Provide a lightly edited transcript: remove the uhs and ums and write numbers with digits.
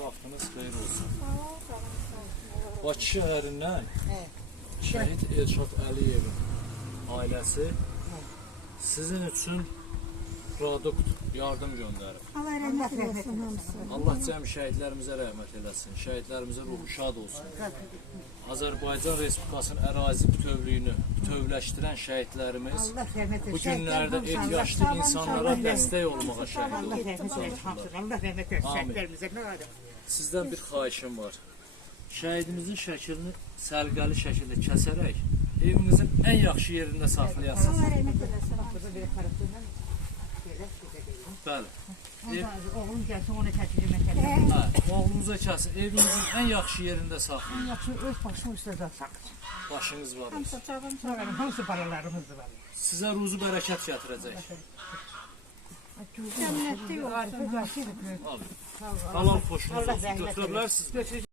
vaxtınız xeyir olsun. Bakı şəhərindən Şəhid Elşad Əliyevin ailəsi sizin üçün produkt, yardım göndərib. Allah rəhmət eləsin hamısı. Allah cəmi şəhidlərimizə rəhmət eləsin, şəhidlərimizə ruhu şad olsun. Azərbaycan Respublikasının ərazi bütövlüyünü bütövləşdirən şəhidlərimiz bu günlərdə ehtiyaclı insanlara dəstək olmağa şəhid olub. Allah rəhmət eləsin. Şəhidlərimizə nə var? Sizdən bir xahişim var. Şəhidimizin şəklini sərgəli şəkildə kəsərək evinizin ən yaxşı yerində saxlayasınız. Allah rəhmət eləsin. Burada bir xarabdan Bəli. oğlum gəlsin ona təkrar məsələ. Hə, oğlunuza kəsin. Evinizin ən yaxşı yerində saxlayın. Yaxşı öz başım üstə saxlayın. Başınız var. Hamısı çağın. Sonra hansı paralarımız var? Sizə ruzu bərəkət gətirəcək. Cənnətdə yoxsun. Arifə qaçırıq. Halal xoşunuz Allah olsun. rəhmət Götürə bilərsiniz.